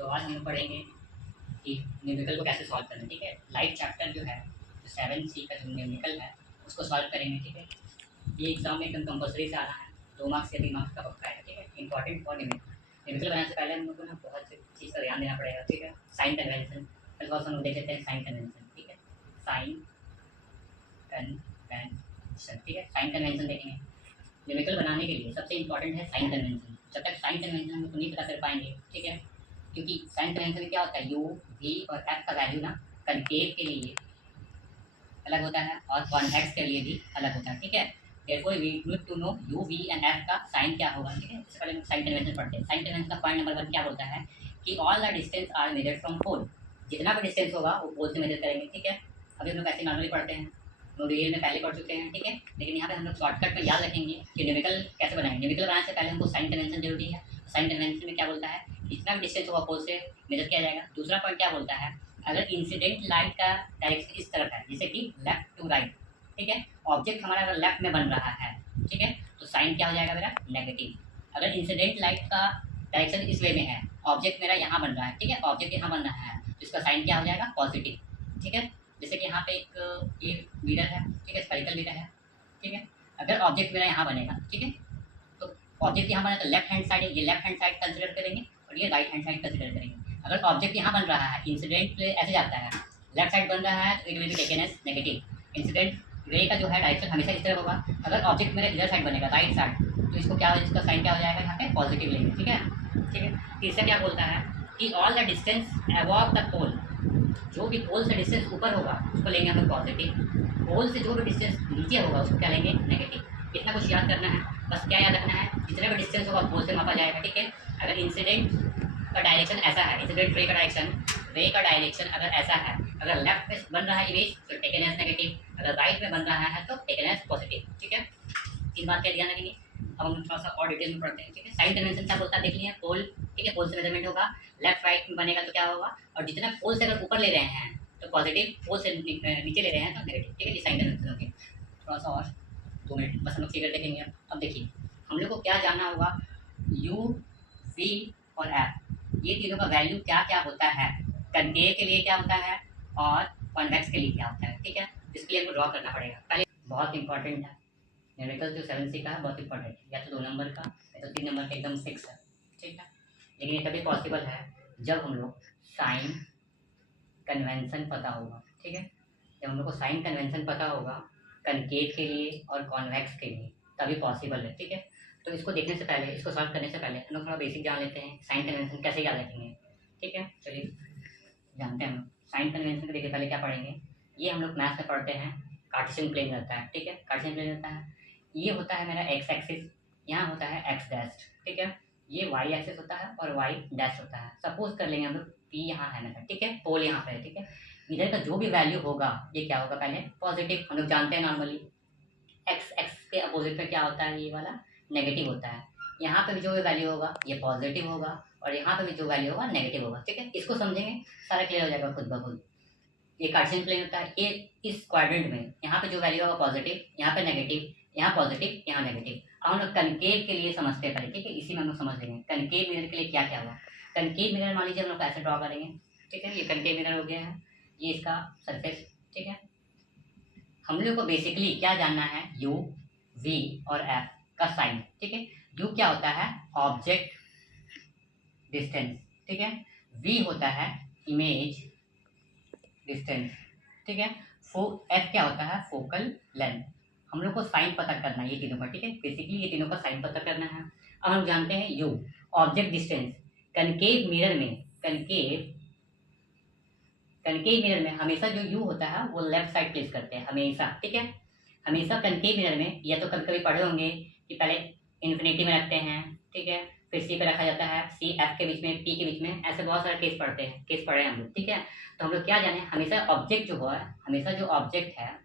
तो आज हम लोग पढ़ेंगे कि न्यूमेरिकल को कैसे सॉल्व करना है। ठीक है, लाइफ चैप्टर जो है, जो 7C का जो न्यूमेरिकल है उसको सॉल्व करेंगे। ठीक है, ये एग्जाम में एकदम कंपलसरी से आ रहा है, 2 मार्क्स या 3 मार्क्स का पक्का है। ठीक है, इंपॉर्टेंट फॉर न्यूमेरिकल। न्यूमेरिकल बनाने से पहले हम लोग को ना बहुत सी चीज़ का ध्यान देना पड़ेगा। ठीक है, साइन कन्वेंशन, पहले हम लोग देख लेते हैं साइन कन्वेंशन। ठीक है, साइन कन्वेंशन। ठीक है, साइन कन्वेंशन देखेंगे। न्यूमेरिकल बनाने के लिए सबसे इंपॉर्टेंट है साइन कन्वेंशन। जब तक साइन कन्वेंशन हम लोग को नहीं पता कर पाएंगे, ठीक है, क्योंकि साइन कन्वेंशन में क्या होता है, यू वी और एफ का वैल्यू ना कनकेव के लिए अलग होता है और कॉन्वेक्स के लिए भी अलग होता है। ठीक है, therefore we need to know u v and f का साइन क्या होगा। ठीक है, इससे पहले हम साइन कन्वेंशन पढ़ते हैं। साइन कन्वेंशन का पॉइंट नंबर 1 क्या बोलता है कि all the distance are measured from pole. जितना भी डिस्टेंस होगा वो पोल से मेजर करेंगे। ठीक है, अभी हम लोग ऐसे नॉर्मली पढ़ते हैं, नोडियल में पहले पढ़ चुके हैं। ठीक है, लेकिन यहाँ पे हम लोग शॉर्टकट में याद रखेंगे कि न्यूमेरिकल कैसे बनाएंगे। न्यूमेरिकल बनाने से पहले हमको साइन कन्वेंशन जरूरी है। साइन कन्वेंशन में क्या बोलता है, जितना भी डिस्टेंस होगा पोल से मेजर किया जाएगा। दूसरा पॉइंट क्या बोलता है, अगर इंसिडेंट लाइट का डायरेक्शन इस तरफ है, जैसे कि लेफ्ट टू राइट, ठीक है, ऑब्जेक्ट हमारा अगर लेफ्ट में बन रहा है, ठीक है, तो साइन क्या हो जाएगा मेरा, नेगेटिव। अगर इंसिडेंट लाइट का डायरेक्शन इस वे में है, ऑब्जेक्ट मेरा यहाँ बन रहा है, ठीक है, ऑब्जेक्ट यहाँ बन रहा है, तो इसका साइन क्या हो जाएगा, पॉजिटिव। ठीक है, जैसे कि यहाँ पे एक ये मिरर है, ठीक है, स्फेरिकल मिरर है। ठीक है, अगर ऑब्जेक्ट मेरा यहाँ बनेगा, ठीक है, तो ऑब्जेक्ट यहाँ बने तो लेफ्ट हैंड साइड, ये लेफ्ट हैंड साइड कंसिडर करेंगे और ये राइट हैंड साइड कंसिडर करेंगे। अगर ऑब्जेक्ट यहाँ बन रहा है, इंसिडेंट ऐसे जाता है, लेफ्ट साइड बन रहा है, तो it will be taken as negative. Incident ray का जो है डायरेक्शन हमेशा इस तरफ होगा। अगर ऑब्जेक्ट मेरे इधर साइड बनेगा, राइट साइड, तो इसको क्या हो, इसका साइन क्या हो जाएगा, यहाँ पे पॉजिटिव लेंगे। ठीक है, ठीक है, तीसरा क्या बोलता है कि all the distance above the pole, जो भी पोल से डिस्टेंस ऊपर होगा उसको लेंगे हम लोग पॉजिटिव, पोल से जो भी डिस्टेंस नीचे होगा उसको क्या लेंगे, नेगेटिव। इतना कुछ याद करना है, बस क्या याद रखना है, जितना भी डिस्टेंस होगा पोल से मापा जाएगा। ठीक है, अगर इंसिडेंट का डायरेक्शन ऐसा है, इंसिडेंट रे का डायरेक्शन अगर ऐसा है, अगर लेफ्ट में बन रहा है इमेज तो टेकन एज नेगेटिव, अगर राइट में बन रहा है तो टेकन एज पॉजिटिव। ठीक है, तीन बात का ध्यान रखेंगे। अब हम थोड़ा सा और डिटेल में पढ़ते हैं। ठीक है, साइन कन्वेंशन क्या बोलता है देख लिया, पोल, ठीक है, पोल से मेजरमेंट होगा, लेफ्ट राइट में बनेगा तो क्या होगा, और जितना पोल से अगर ऊपर ले रहे हैं तो पॉजिटिव, पोल से नीचे ले रहे हैं तो नेगेटिव। ठीक है, ये साइन कन्वेंशन हो गया। थोड़ा सा और 2 मिनट बस हम लोग फिगर देखेंगे। अब देखिए हम लोग को क्या जानना होगा, यू वी और एफ, ये तीनों का वैल्यू क्या क्या होता है, कनकेव के लिए क्या होता है और कॉन्वेक्स के लिए क्या होता है। ठीक है, इसके लिए हमको ड्रॉ करना पड़ेगा। पहले बहुत इंपॉर्टेंट है न्यूमेरिकल, जो 7C का है बहुत इंपॉर्टेंट है, या तो 2 नंबर का या तो 3 नंबर का एकदम फिक्स है। ठीक है, लेकिन ये तभी पॉसिबल है जब हम लोग साइन कन्वेंशन पता होगा। ठीक है, जब हम लोग को साइन कन्वेंशन पता होगा कनकेव के लिए और कॉन्वेक्स के लिए, तभी पॉसिबल है। ठीक है, तो इसको देखने से पहले, इसको सॉल्व करने से पहले हम लोग थोड़ा बेसिक जान लेते हैं, साइन कन्वेंशन कैसे याद रखेंगे। ठीक है, चलिए जानते हैं हम साइन कन्वेंशन को। देखिए पहले क्या पढ़ेंगे, ये हम लोग मैथ्स में पढ़ते हैं, कार्टेशियन प्लेन रहता है। ठीक है, कार्टेशियन प्लेन रहता है, ये होता है मेरा एक्स एक्सिस, यहाँ होता है एक्स डैश। ठीक है, ये वाई एक्सिस होता है और वाई डैश होता है। सपोज कर लेंगे हम लोग पी यहाँ है मेरा, ठीक है, पोल यहाँ पे है। ठीक है, इधर का जो भी वैल्यू होगा ये क्या होगा, पहले पॉजिटिव, हम लोग जानते हैं नॉर्मली। एक्स एक्स के अपोजिट में क्या होता है, ये वाला नेगेटिव होता है। यहाँ पे भी जो भी वैल्यू होगा ये पॉजिटिव होगा और यहाँ पे भी जो वैल्यू होगा नेगेटिव होगा। ठीक है, इसको समझेंगे सारा क्लियर हो जाएगा खुद ब खुद। ये कार्टेशियन प्लेन होता है, ये इस क्वाड्रेंट में यहाँ पे जो वैल्यू होगा पॉजिटिव, यहाँ पे नेगेटिव, यहाँ पॉजिटिव, यहाँ नेगेटिव। अब हम लोग कनकेव के लिए समझते हैं पहले। ठीक है, इसी में हम लोग समझ लेंगे कनकेव मिरर के लिए क्या क्या होगा। कनकेव मिरर मान लीजिए हम लोग ऐसे ड्रॉ करेंगे। ठीक है, ये कनकेव मिरर हो गया है, ये इसका सरफेस। ठीक है, हम लोग को बेसिकली क्या जानना है, यू वी और एफ का साइन। ठीक है, यू क्या होता है, ऑब्जेक्ट डिस्टेंस। ठीक है, वी होता है इमेज डिस्टेंस। ठीक है, एफ क्या होता है, फोकल लेंथ। हम लोग को साइन पता करना है ये तीनों का। ठीक है, बेसिकली ये तीनों का साइन पता करना है। अब हम जानते हैं you, object distance. Concave mirror में, कनकेव मिरर में हमेशा जो यू होता है वो लेफ्ट साइड प्लेस करते हैं हमेशा। ठीक है, हमेशा कनकेव मिरर में, या तो कभी कभी पढ़े होंगे कि पहले इन्फिनिटी में रखते हैं, ठीक है, फिर सी पे रखा जाता है, सी एफ के बीच में, पी के बीच में, ऐसे बहुत सारे केस पढ़ते हैं, केस पढ़े हैं हम लोग। ठीक है, तो हम लोग क्या जाने, हमेशा ऑब्जेक्ट जो है, हमेशा जो ऑब्जेक्ट है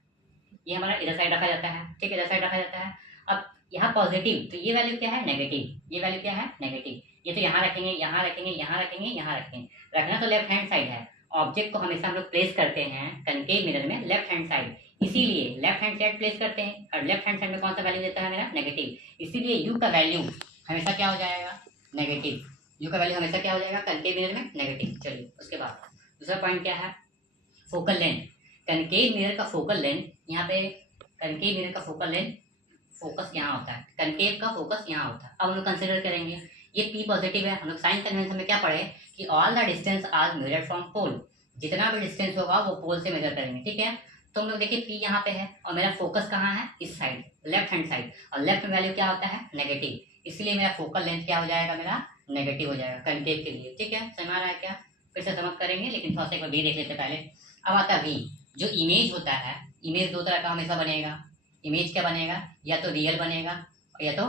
ये हमारा इधर साइड रखा जाता है। ठीक है, इधर साइड रखा जाता है। अब यहाँ पॉजिटिव, तो ये वैल्यू क्या है, नेगेटिव, ये वैल्यू क्या है, नेगेटिव। ये तो यहाँ रखेंगे, यहाँ रखेंगे, यहाँ रखेंगे, यहाँ रखेंगे, रखना तो लेफ्ट हैंड साइड है। ऑब्जेक्ट को हमेशा हम लोग प्लेस करते हैं कनकेव मिरर में लेफ्ट हैंड साइड, इसीलिए लेफ्ट हैंड साइड प्लेस करते हैं। और लेफ्ट हैंड साइड में कौन सा वैल्यू देता है मेरा, नेगेटिव, इसीलिए यू का वैल्यू हमेशा क्या हो जाएगा, नेगेटिव। यू का वैल्यू हमेशा क्या हो जाएगा कनकेव मिरर में नेगेटिव। चलिए उसके बाद दूसरा पॉइंट क्या है, फोकल लेंथ। कनकेव मिरर का फोकल लेंथ यहाँ पे, कनकेव मिरर का फोकल लेंथ फोकस यहाँ होता है, कनकेव का फोकस यहाँ होता है। अब हम लोग कंसिडर करेंगे ये पी पॉजिटिव है। हम लोग साइन कन्वेंशन में क्या पढ़े कि all the distance are measured from pole, जितना भी डिस्टेंस होगा वो पोल से मेजर करेंगे, ठीक है। तो हम लोग देखिए पी यहाँ पे है और मेरा फोकस कहाँ है, इस साइड लेफ्ट हैंड साइड, और लेफ्ट में वैल्यू क्या होता है नेगेटिव, इसलिए मेरा फोकल लेंथ क्या हो जाएगा, मेरा नेगेटिव हो जाएगा कनकेव के लिए, ठीक है। समझ आ रहा है क्या, फिर से समझ करेंगे लेकिन थोड़ा सा एक बार बी देख लेते पहले। अब आता है वी, जो इमेज होता है, इमेज दो तरह का हमेशा बनेगा। इमेज क्या बनेगा, या तो रियल बनेगा या तो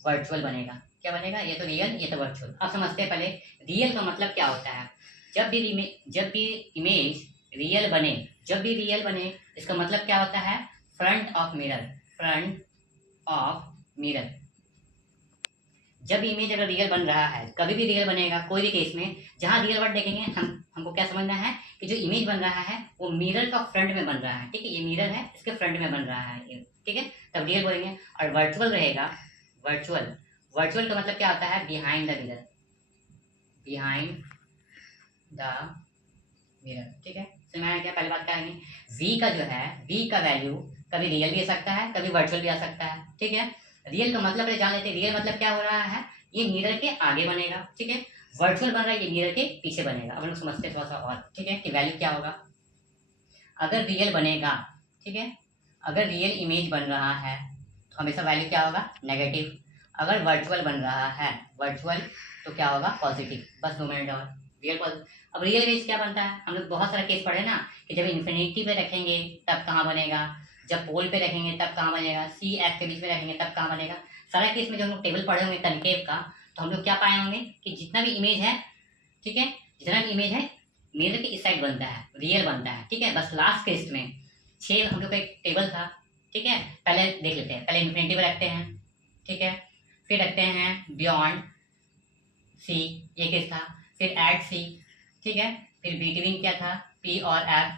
वर्चुअल बनेगा। क्या बनेगा, या तो रियल या तो वर्चुअल। अब समझते हैं पहले रियल का मतलब क्या होता है। जब भी इमेज रियल बने, जब भी रियल बने इसका मतलब क्या होता है, front of mirror, front of mirror. जब इमेज अगर रियल बन रहा है, कभी भी रियल बनेगा कोई भी केस में, जहां रियल वर्ड देखेंगे हमको क्या समझना है कि जो इमेज बन रहा है वो मिरर का फ्रंट में बन रहा है, ठीक है। ये मिरर है, इसके फ्रंट में बन रहा है, ठीक है, तब रियल बोलेंगे। और वर्चुअल रहेगा, वर्चुअल, वर्चुअल का मतलब क्या होता है, behind the mirror, behind the mirror, ठीक है। समझ क्या, पहली बात क्या है, वी का जो है, वी का वैल्यू कभी रियल भी आ सकता है, कभी वर्चुअल भी आ सकता है, ठीक है। रियल का मतलब जान लेते हैं, रियल मतलब क्या हो रहा है, ये मिरर के आगे बनेगा, ठीक है। वर्चुअल बन रहा है, ये मिरर के पीछे बनेगा। अब हम लोग समझते हैं थोड़ा सा और, ठीक है, कि वैल्यू क्या होगा। अगर रियल बनेगा, ठीक है, अगर रियल इमेज बन रहा है तो हमेशा वैल्यू क्या होगा, नेगेटिव। अगर वर्चुअल बन रहा है, वर्चुअल, तो क्या होगा, पॉजिटिव। बस 2 मिनट और, रियल पॉजिटिव। अब रियल इमेज क्या बनता है, हम लोग बहुत सारा केस पढ़े ना, कि जब इन्फिनिटी पे रखेंगे तब कहाँ बनेगा, जब पोल पे रखेंगे तब कहाँ बनेगा, सी एफ के बीच में रखेंगे तब कहाँ बनेगा। सारा केस में जो हम लोग टेबल पढ़े होंगे कनकेव का, तो हम लोग क्या पाए होंगे कि जितना भी इमेज है, ठीक है, जितना भी इमेज है मिरर के इस साइड बनता है, रियल बनता है, ठीक है। बस लास्ट केस में 6 हम लोग का एक टेबल था, ठीक है। पहले देख लेते हैं, पहले इन्फिनिटी पे रखते हैं, ठीक है, फिर रखते हैं बियॉन्ड सी, ये केस था, फिर एट सी, ठीक है, फिर बिटवीन क्या था, पी और एफ,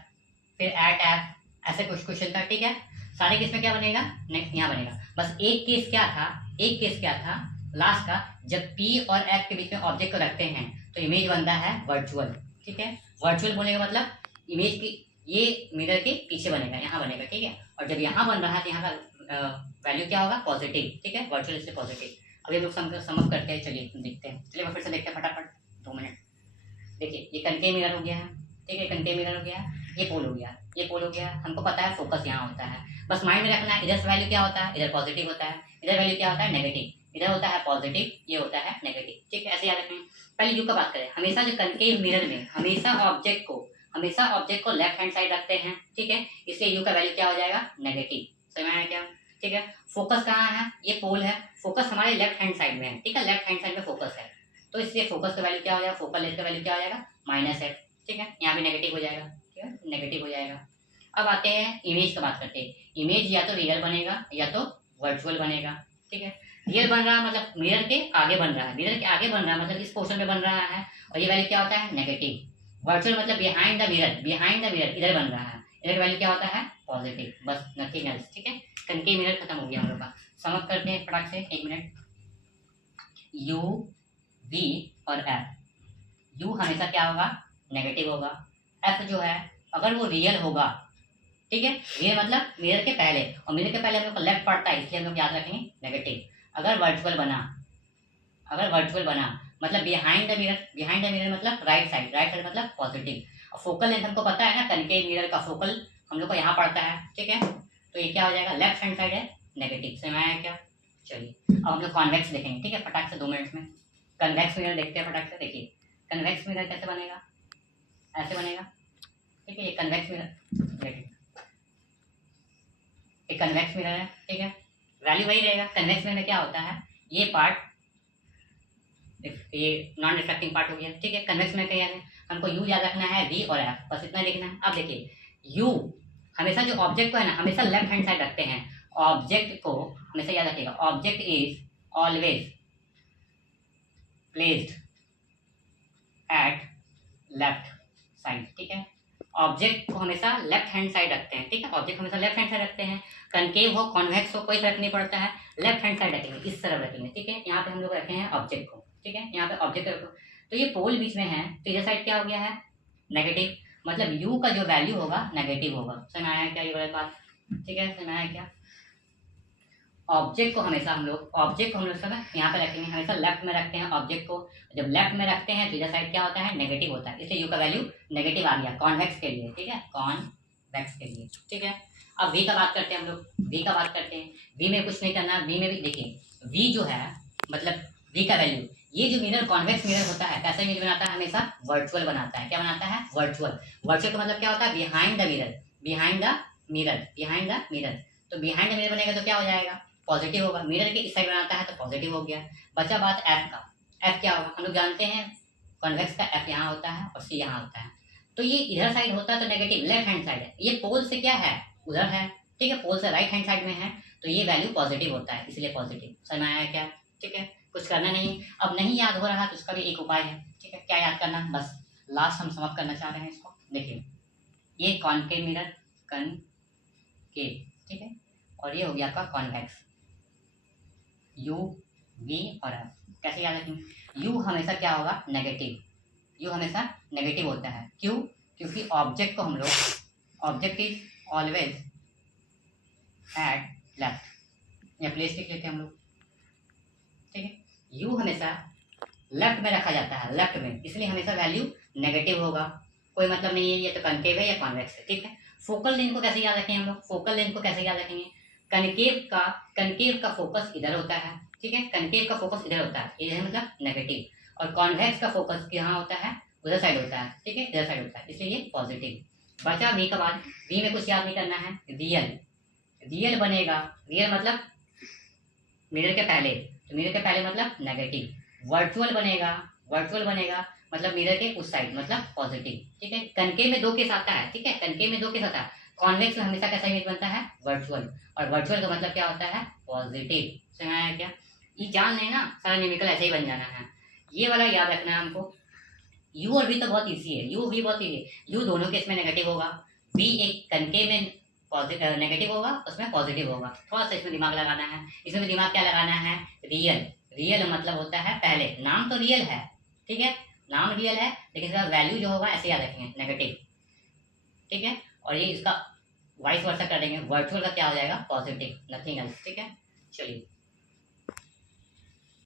फिर एट एफ, ऐसे कुछ क्वेश्चन था, ठीक है। सारे केस में क्या बनेगा, यहाँ बनेगा। बस एक केस क्या था, एक केस क्या था लास्ट का, जब पी और एफ के बीच में ऑब्जेक्ट को रखते हैं तो इमेज बनता है वर्चुअल, ठीक है। वर्चुअल बोलने का मतलब इमेज की ये मिरर के पीछे बनेगा, यहाँ बनेगा, ठीक है। और जब यहाँ बन रहा है तो यहाँ का वैल्यू क्या होगा, पॉजिटिव, ठीक है, वर्चुअल इसलिए पॉजिटिव। अभी लोग समझ करते हैं, चलिए देखते हैं, चलिए फिर से देखते हैं फटाफट, 2 मिनट। देखिए ये कनकेव मिरर हो गया है, ठीक है, कनकेव मिरर हो गया, ये पोल हो गया, ये पोल हो गया। हमको पता है फोकस यहाँ होता है, बस माइंड में रखना है, इधर से वैल्यू क्या होता है, इधर पॉजिटिव होता है, इधर वैल्यू क्या होता है, नेगेटिव, इधर होता है पॉजिटिव, ये होता है नेगेटिव, ठीक है। ऐसे याद रखें। पहले यू का बात करें, हमेशा जो कनकेव मिरर में हमेशा ऑब्जेक्ट को लेफ्ट हैंड साइड रखते हैं, ठीक है, इसलिए यू का वैल्यू क्या हो जाएगा, नेगेटिव। समझ आया क्या, ठीक है। फोकस कहाँ है, ये पोल है, फोकस हमारे लेफ्ट हैंड साइड में है, ठीक है, लेफ्ट हैंड साइड में फोकस है, तो इसलिए फोकस का वैल्यू क्या हो जाएगा, फोकल लेंथ का वैल्यू क्या हो जाएगा, -f, ठीक है। यहाँ भी नेगेटिव हो जाएगा, ठीक है, नेगेटिव हो जाएगा। अब आते हैं इमेज का बात करते हैं। इमेज या तो रियल बनेगा या तो वर्चुअल बनेगा, ठीक है। रियल बन रहा है मतलब मिरर के आगे बन रहा है, मिरर के आगे बन रहा है मतलब इस पोर्शन में बन रहा है, और ये वैल्यू क्या होता है, नेगेटिव। वर्चुअल मतलब behind the mirror, behind the mirror इधर बन रहा है, इधर का वैल्यू क्या होता है, पॉजिटिव, बस नथिंग एल्स, ठीक है। कनकेव मिरर खत्म हो गया हम लोग का। समझ करते हैं फटाक से, 1 मिनट। यू, वी और एफ। यू हमेशा क्या होगा, नेगेटिव होगा। एफ जो है अगर वो रियल होगा, ठीक है, रियल मतलब मिरर के पहले, और मिरर के पहले हम लोग को लेफ्ट पड़ता है इसलिए हम लोग याद रखेंगे नेगेटिव। अगर वर्चुअल बना, अगर वर्चुअल बना मतलब behind the mirror, behind the mirror मतलब राइट साइड, राइट साइड मतलब पॉजिटिव। और फोकल लेंथ हमको पता है ना, कनकेव मिरर का फोकल हम लोग को यहाँ पड़ता है, ठीक है, तो ये क्या हो जाएगा, लेफ्ट हैंड साइड है, नेगेटिव। समझ में आया क्या, चलिए अब हम लोग कॉन्वेक्स देखेंगे, ठीक है, फटाक से 2 मिनट में। कन्वेक्स मिरर देखते हैं फटाक से। देखिए कन्वेक्स मिरर कैसे बनेगा, ऐसे बनेगा, ठीक है, ये कन्वेक्स मिरर, देखिए ये कन्वेक्स मिरर है, ठीक है, वैल्यू वही रहेगा। कन्वेक्स मिरर में क्या होता है, ये पार्ट, ये नॉन रिफ्लेक्टिंग पार्ट हो गया, ठीक है। कन्वेक्स मिरर क्या है, हमको यू याद रखना है, वी और एफ, बस इतना लिखना है। अब देखिए यू हमेशा जो ऑब्जेक्ट को है ना, हमेशा लेफ्ट हैंड साइड रखते हैं, ऑब्जेक्ट को हमेशा याद रखिएगा, object is always placed at left side, ठीक है। ऑब्जेक्ट को हमेशा लेफ्ट हैंड साइड रखते हैं, ठीक है, ऑब्जेक्ट हमेशा लेफ्ट हैंड साइड रखते हैं। कनकेव हो कॉन्वेक्स हो कोई फर्क नहीं पड़ता है, लेफ्ट हैंड साइड रखेंगे, इस तरफ रखेंगे, ठीक है। यहाँ पे हम लोग रखे हैं ऑब्जेक्ट को, ठीक है। ठीक है, यहाँ पे ऑब्जेक्ट रखो, तो ये पोल बीच में है, तो इधर साइड क्या हो गया है, नेगेटिव, मतलब u का जो वैल्यू होगा नेगेटिव होगा। समझ में आया क्या ये वाली बात, ठीक है, समझ में आया क्या। ऑब्जेक्ट को हमेशा हम लोग सब यहाँ पे रखेंगे, हमेशा लेफ्ट में रखते हैं ऑब्जेक्ट को। जब लेफ्ट में रखते हैं तो इधर साइड क्या होता है, नेगेटिव होता है, इसलिए यू का वैल्यू नेगेटिव आ गया कॉन्वेक्स के लिए, ठीक है, कॉन्वेक्स के लिए, ठीक है। अब वी का बात करते हैं हम लोग, वी का बात करते हैं। वी में कुछ नहीं करना, वी में भी देखिए वी जो है मतलब वी का वैल्यू, ये जो मिरर कॉन्वेक्स मिरर होता है कैसा इमेज बनाता है, हमेशा वर्चुअल बनाता है। क्या बनाता है, वर्चुअल। वर्चुअल का मतलब क्या होता है, behind the mirror, behind the mirror, behind the mirror. तो बिहाइंड द मिरर बनेगा तो क्या हो जाएगा, पॉजिटिव होगा। मिरर के इस साइड बनाता है तो पॉजिटिव हो गया। बचा बात एफ का, एफ क्या होगा, हम लोग जानते हैं कॉन्वेक्स का एफ यहाँ होता है और सी यहाँ होता है, तो ये इधर साइड होता है तो नेगेटिव, लेफ्ट हैंड साइड है, ये पोल से क्या है, उधर है, ठीक है, पोल से राइट हैंड साइड में है, तो ये वैल्यू पॉजिटिव होता है, इसलिए पॉजिटिव। समझ में आया क्या, ठीक है, कुछ करना नहीं। अब नहीं याद हो रहा तो उसका भी एक उपाय है, ठीक है, क्या याद करना, बस लास्ट हम समाप्त करना चाह रहे हैं इसको। देखिए ये कॉनकेव मिरर, कॉनकेव, ठीक है, और ये हो गया आपका कॉन्वेक्स, यू वी और एफ। कैसे याद रखेंगे, यू हमेशा क्या होगा, नेगेटिव, यू हमेशा नेगेटिव होता है, क्यों, क्योंकि ऑब्जेक्ट को हम लोग, object is always at left, या प्लेस लिख लेते हैं हम लोग, ठीक है। यू हमेशा लेफ्ट में रखा जाता है, लेफ्ट में, इसलिए हमेशा वैल्यू नेगेटिव होगा। कोई मतलब नहीं है ये तो कनकेव है या कॉन्वेक्स है, ठीक है। फोकल लेंथ को कैसे याद रखेंगे हम लोग, फोकल लेंथ को कैसे याद रखेंगे, कनकेव का फोकस इधर होता है, ठीक है, कनकेव का फोकस इधर होता है, इधर मतलब नेगेटिव, और कॉन्वेक्स का फोकस यहाँ होता है, उधर साइड होता है, ठीक है, इधर साइड होता है, इसलिए ये पॉजिटिव। बचा वी का बाद, वी में कुछ याद नहीं करना है, रियल, रियल बनेगा, रियल मतलब मिरर के पहले, तो मिरर के पहले मतलब नेगेटिव। वर्चुअल बनेगा, वर्चुअल बनेगा मतलब मिरर के उस साइड मतलब पॉजिटिव, ठीक है। कनकेव में दो केस आता है, ठीक है, कनकेव में दो केस आता है, कॉन्वेक्स में हमेशा कैसा इमेज बनता है, वर्चुअल, और वर्चुअल का मतलब क्या होता है, पॉजिटिव। समझ आया क्या, ये जान लेना, सारा न्यूमेरिकल ऐसे ही बन जाना है, ये वाला याद रखना है हमको। यू और वी तो बहुत इजी है, यू वी बहुत इजी है, यू दोनों केस में नेगेटिव होगा, वी एक कनकेव में पॉजिटिव नेगेटिव होगा, उसमें पॉजिटिव होगा। थोड़ा सा इसमें दिमाग लगाना है, इसमें भी दिमाग क्या लगाना है, रियल, रियल मतलब होता है पहले, नाम तो रियल है, ठीक है, नाम रियल है, लेकिन इसका वैल्यू जो होगा ऐसे याद रखेंगे, नेगेटिव, ठीक है, और ये इसका वाइस वर्सा कर देंगे, वर्चुअल का क्या हो जाएगा, पॉजिटिव, नथिंग एल्स, ठीक है। चलिए।